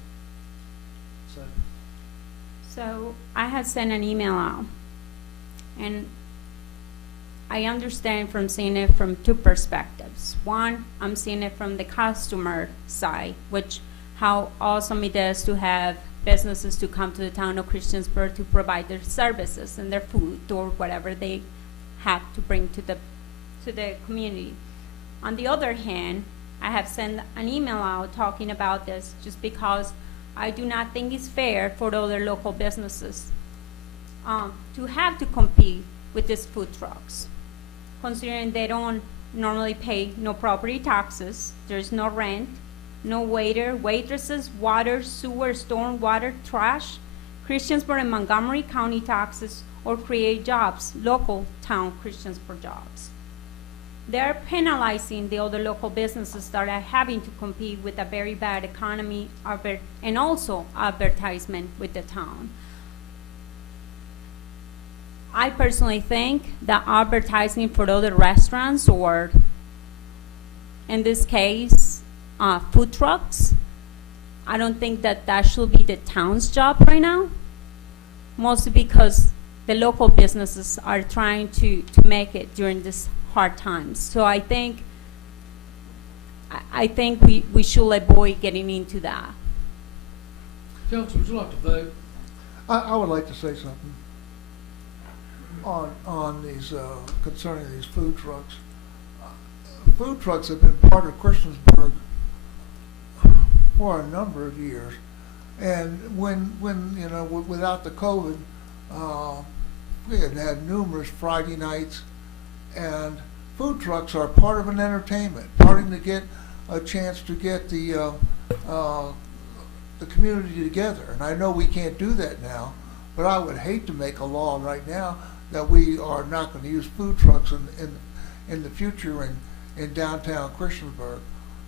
So I had sent an email out, and I understand from seeing it from 2 perspectives. One, I'm seeing it from the customer side, which how awesome it is to have businesses to come to the town of Christiansburg to provide their services and their food or whatever they have to bring to the community. On the other hand, I have sent an email out talking about this just because I do not think it's fair for the other local businesses to have to compete with these food trucks, considering they don't normally pay no property taxes, there's no rent, no waiter, waitresses, water, sewer, storm water, trash, Christiansburg and Montgomery County taxes, or create jobs, local town Christiansburg jobs. They're penalizing the other local businesses that are having to compete with a very bad economy and also advertisement with the town. I personally think that advertising for other restaurants or, in this case, food trucks, I don't think that should be the town's job right now, mostly because the local businesses are trying to make it during this hard times. So I think we should avoid getting into that. Council, would you like to vote? I would like to say something on these, concerning these food trucks. Food trucks have been part of Christiansburg for a number of years. And when without the COVID, we had numerous Friday nights, and food trucks are part of an entertainment, starting to get a chance to get the community together. And I know we can't do that now, but I would hate to make a law right now that we are not going to use food trucks in the future in downtown Christiansburg.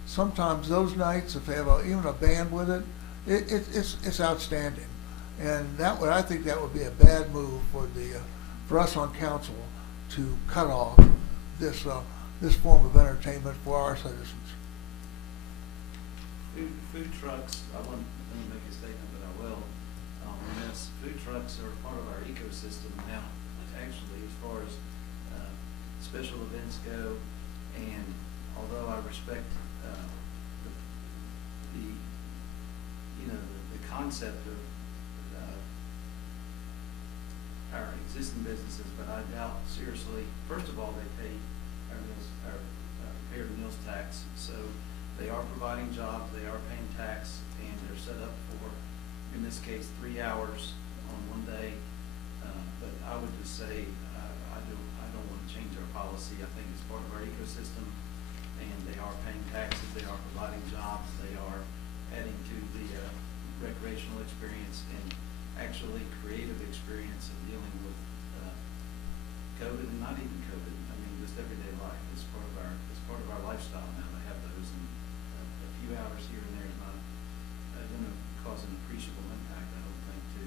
Sometimes those nights, if they have even a band with it, it's outstanding. And I think that would be a bad move for us on council to cut off this form of entertainment for our citizens. Food trucks, I want to make a statement, but I will. On this, food trucks are part of our ecosystem now, actually, as far as special events go. And although I respect the concept of our existing businesses, but I doubt seriously. First of all, they pay our prepared meals tax, so they are providing jobs, they are paying tax, and they're set up for, in this case, 3 hours on one day. But I would just say I don't want to change our policy. I think it's part of our ecosystem, and they are paying taxes, they are providing jobs, they are adding to the recreational experience and actually creative experience of dealing with COVID and not even COVID. I mean, just everyday life is part of our lifestyle now to have those, and a few hours here and there is not going to cause an appreciable impact, I don't think, to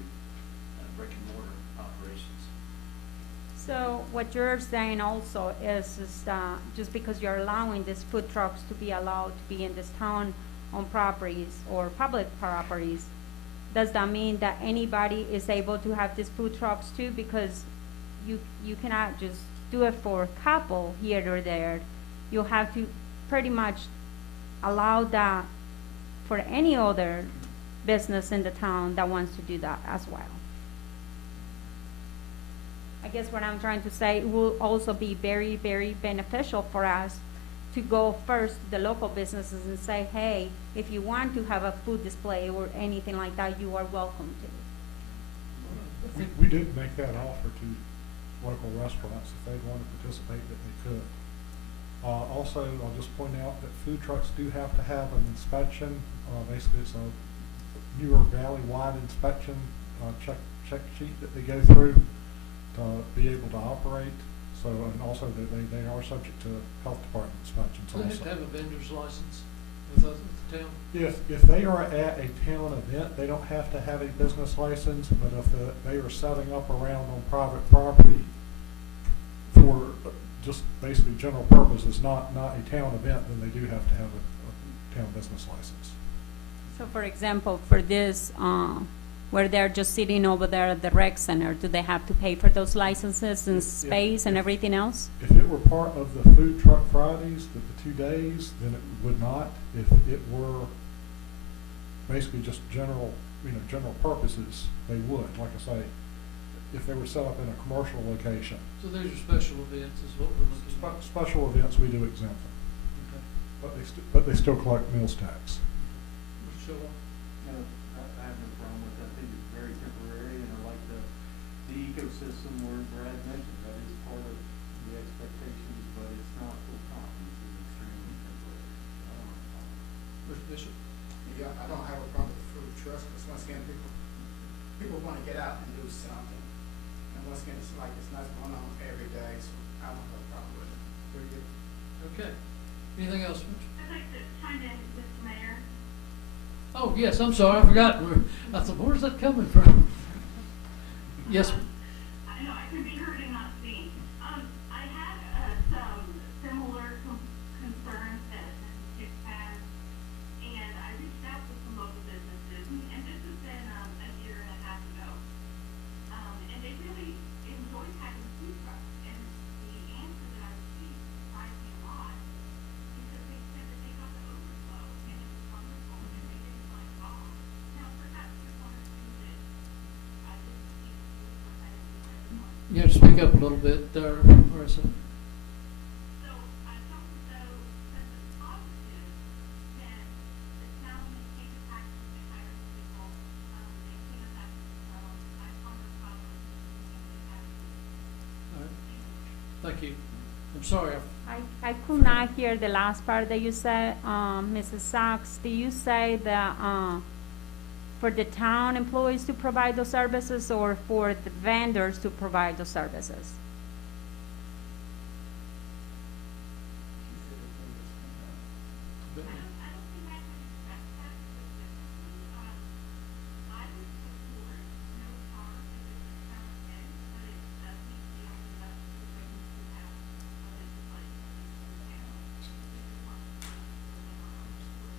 brick and mortar operations. So what you're saying also is just because you're allowing these food trucks to be allowed to be in this town on properties or public properties, does that mean that anybody is able to have these food trucks too? Because you cannot just do it for a couple here or there. You'll have to pretty much allow that for any other business in the town that wants to do that as well. I guess what I'm trying to say, it will also be very, very beneficial for us to go first to the local businesses and say, hey, if you want to have a food display or anything like that, you are welcome to. We did make that offer to local restaurants if they'd want to participate, that they could. Also, I'll just point out that food trucks do have to have an inspection. Basically, it's a newer valley-wide inspection check sheet that they go through to be able to operate. So, and also they are subject to health department inspections Do they have also. to have a vendor's license with us at the town? If they are at a town event, they don't have to have a business license, but if they are setting up around on private property for just basically general purposes, not a town event, then they do have to have a town business license. So for example, for this, where they're just sitting over there at the rec center, do they have to pay for those licenses and space and everything else? If it were part of the Food Truck Fridays, the 2 days, then it would not. If it were basically just general purposes, they would. Like I say, if they were set up in a commercial location. So these are special events is what we're looking at. Special events, we do exempt them, Okay. but they still collect meals tax. Mr. Shore? No, I have no problem with that. I think it's very temporary, and I like the ecosystem where Brad mentioned. That is part of the expectations, but it's not full-time. This is extremely temporary. So I don't have a problem. Mr. Bishop? Yeah, I don't have a problem with food trucks, because once again, people want to get out and do something. And once again, it's like, it's not going on every day, so I don't have a problem with it. Very good. Okay. Anything else, Mitch? I'd like to chime in, Mr. Mayor. Oh, yes, I'm sorry, I forgot. I thought, where's that coming from? Yes. I know I can be heard and not seen. I had some similar concerns that Mrs. Hicks has, and I reached out to some local businesses, and this has been a year and a half ago. And they really enjoyed having food trucks, and the answer that I received surprised me a lot, because they said that they got the overflow, and it was wonderful, and they didn't mind at all. Now, perhaps there's one or two that I didn't see before, I didn't see everyone. You have to speak up a little bit there, Marissa. So I felt as though, since it's positive, then the town may take a action to hire people, they clean up after themselves. I wonder how it's going to happen. All right. Thank you. I'm sorry. I could not hear the last part that you said, Mrs. Sachs. Did you say that for the town employees to provide those services or for the vendors to provide those services? I don't think I can express that specifically. I would support no harm if it's a town event, but it does need to be opened up to things who have a business license in the town. This is one of the things that we are on board.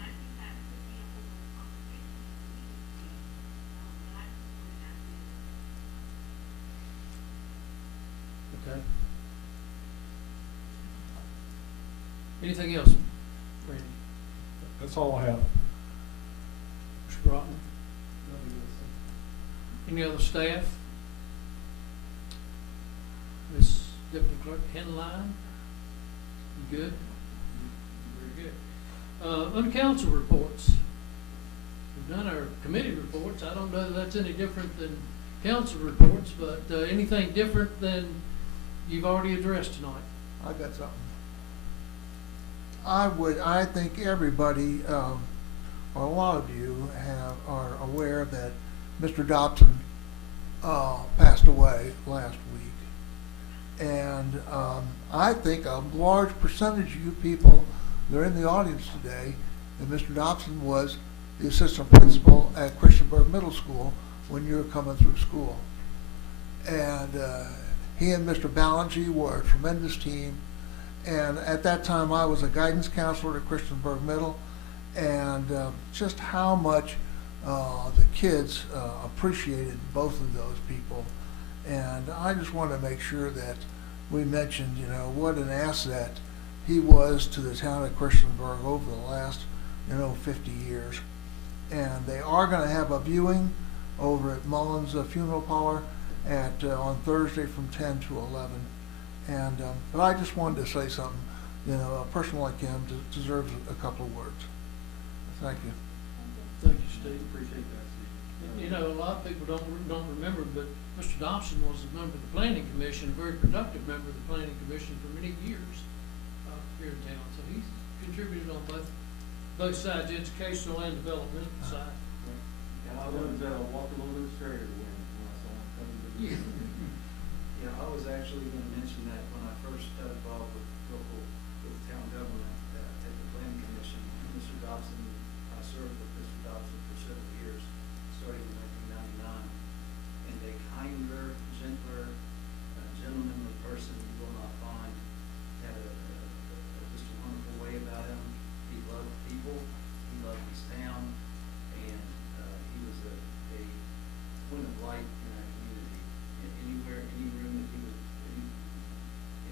I think that could be a whole conversation that we need to be, but I support that. Okay. Anything else, Randy? That's all I have. Mr. Broughton? Any other staff? Ms. Deputy Clerk Henline? You good? Very good. On council reports. We've done our committee reports. I don't know that that's any different than council reports, but anything different than you've already addressed tonight? I got something. I think everybody, or a lot of you are aware that Mr. Dobson passed away last week. And I think a large percentage of you people that are in the audience today, that Mr. Dobson was the assistant principal at Christiansburg Middle School when you were coming through school. And he and Mr. Ballinger were a tremendous team. And at that time, I was a guidance counselor at Christiansburg Middle, and just how much the kids appreciated both of those people. And I just want to make sure that we mentioned, you know, what an asset he was to the town of Christiansburg over the last, 50 years. And they are going to have a viewing over at Mullins Funeral Parlor on Thursday from 10 to 11. And but I just wanted to say something. A person like him deserves a couple of words. Thank you. Thank you, Steve. Appreciate that, Steve. A lot of people don't remember, but Mr. Dobson was a member of the Planning Commission, a very productive member of the Planning Commission for many years here in town. So he's contributed on both sides, educational and developmental side. And I learned that I walked a little bit straighter when I saw him coming to the Yeah, I was actually going to mention that when I first got involved with town government at the Planning Commission. Mr. Dobson, I served with Mr. Dobson for several years, starting in 1999. And a kinder, gentler, gentlemanly person you will not find. Had just a wonderful way about him. He loved people. He loved his town. And he was a point of light in our community. Anywhere, any room that he was,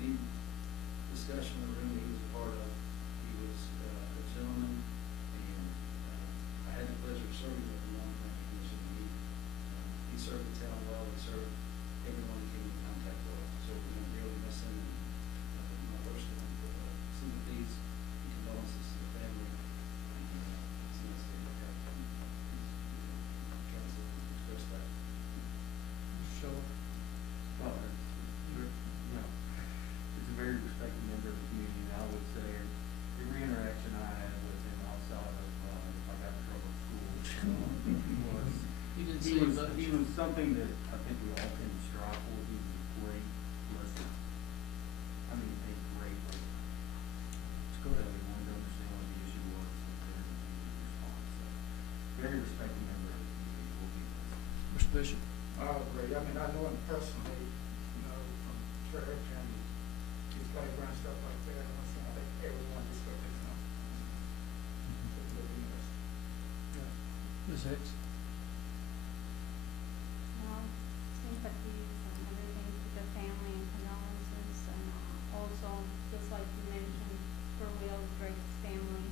any discussion in the room he was a part of, he was a gentleman, and I had the pleasure of serving with him on the Planning Commission. He served the town well. He served everyone he came in contact with. So we're going to really miss him. And my personal sympathies and condolences to the family. And it's nice to have council express that. Sure. Well, it's a very respected member of the community, and I would say every interaction I had with him outside of if I got in trouble at school, he was something that I think we all can strive for. He was a great listener. I mean, a great listener. It's good that he wanted to understand what the issue was and then he would respond. So, very respected member of the community. Will be missed. Mr. Bishop. Great. I mean, I know him personally, from church and his playground and stuff like that. And I think everyone just got this now. Ms. Hicks. Well, sympathies and everything to the family and condolences, and also, just like you mentioned, for Will Drake's family,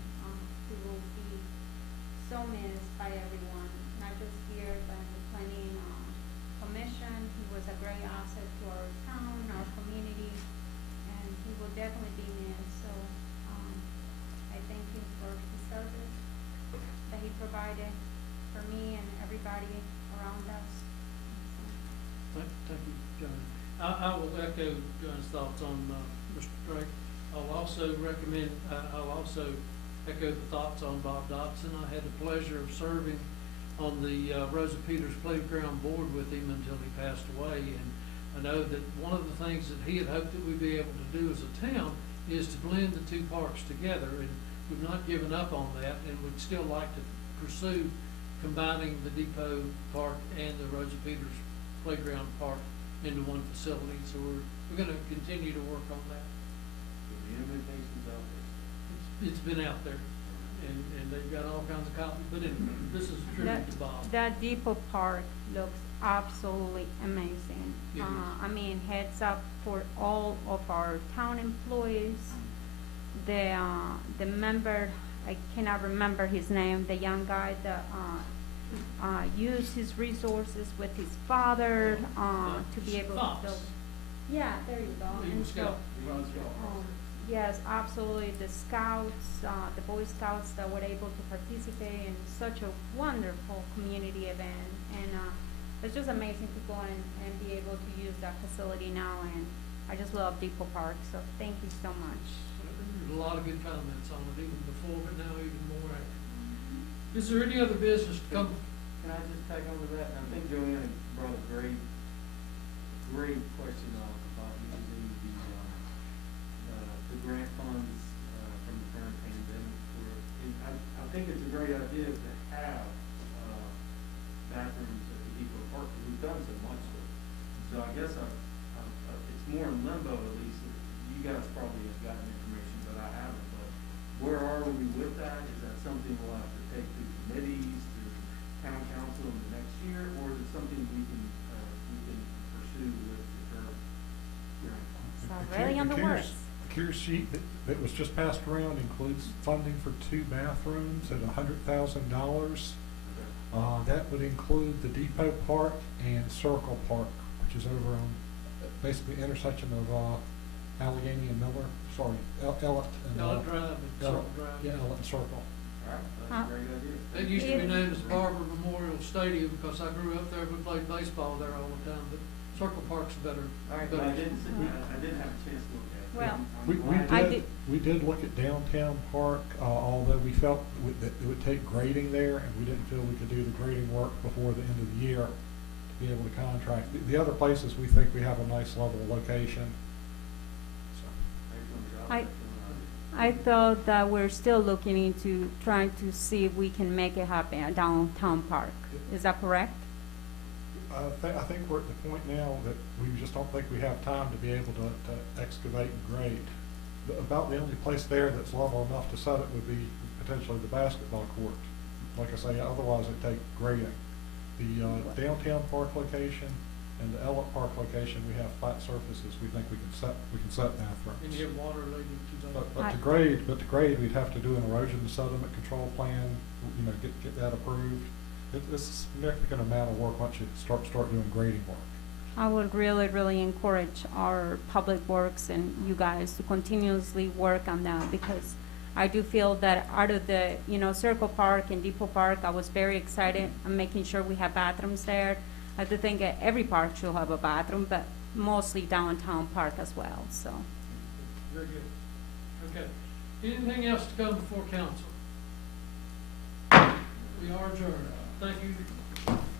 who will be so missed by everyone, not just here, but in the planning commission. He was a great asset to our town, our community, and he will definitely be missed. So I thank him for his service that he provided for me and everybody around us. Thank you, John. I will echo John's thoughts on Mr. Drake. I'll also echo the thoughts on Bob Dobson. I had the pleasure of serving on the Rosa Peters Playground Board with him until he passed away. And I know that one of the things that he had hoped that we'd be able to do as a town is to blend the two parks together. And we've not given up on that, and we'd still like to pursue combining the Depot Park and the Rosa Peters Playground Park into one facility. So we're going to continue to work on that. The invitation's out there. It's been out there, and they've got all kinds of copies. But anyway, this is a tribute to Bob. That Depot Park looks absolutely amazing. It is. I mean, heads up for all of our town employees. The member, I cannot remember his name, the young guy that used his resources with his father to be able Fox. to build. Yeah, there you go. He And was so, scout. yes, absolutely. The scouts, the Boy Scouts that were able to participate in such a wonderful community event. And it's just amazing to go and be able to use that facility now. And I just love Depot Park, so thank you so much. There's a lot of good comments on it, even before, but now even more after. Is there any other business to come? Can I just tag on to that? I think Joanna brought a great question about using the grant funds from the current pandemic I think it's a great idea to have bathrooms at the Depot Park, because we've done so much with it. So I guess it's more in limbo, at least. You guys probably have gotten information, but I haven't. But where are we with that? Is that something we'll have to take to committees, to town really on the works. The CARES sheet that was just passed around includes funding for 2 bathrooms at $100,000. That would include the Depot Park and Circle Park, which is over on basically intersection of Allegheny and Miller, sorry, Ellett and Ellett Drive and Circle Drive. Yeah, Ellett and Circle. All right, that's a great idea. It used to be known as Barber Memorial Stadium because I grew up there, we played baseball there all the time, but Circle Park's better. All right, better. I didn't have a chance to look at it. Well, I'm glad- We did look at downtown park, although we felt that it would take grading there, and we didn't feel we could do the grading work before the end of the year to be able to contract. The other places, we think we have a nice level location. I thought that we're still looking into trying to see if we can make it happen at downtown park. Is that correct? I think we're at the point now that we just don't think we have time to be able to excavate and grade. About the only place there that's level enough to set it would be potentially the basketball court. Like I say, otherwise it'd take grading. The downtown park location and the Ellett Park location, we have flat surfaces. We think we can set bathrooms. And you have water leading to those. But to grade, we'd have to do an erosion sediment control plan, get that approved. It's a significant amount of work once you start doing grading work. I would really encourage our public works and you guys to continuously work on that because I do feel that out of the, Circle Park and Depot Park, I was very excited. I'm making sure we have bathrooms there. I do think that every park should have a bathroom, but mostly downtown park as well, so. Very good. Okay. Anything else to come before council? We are adjourned. Thank you.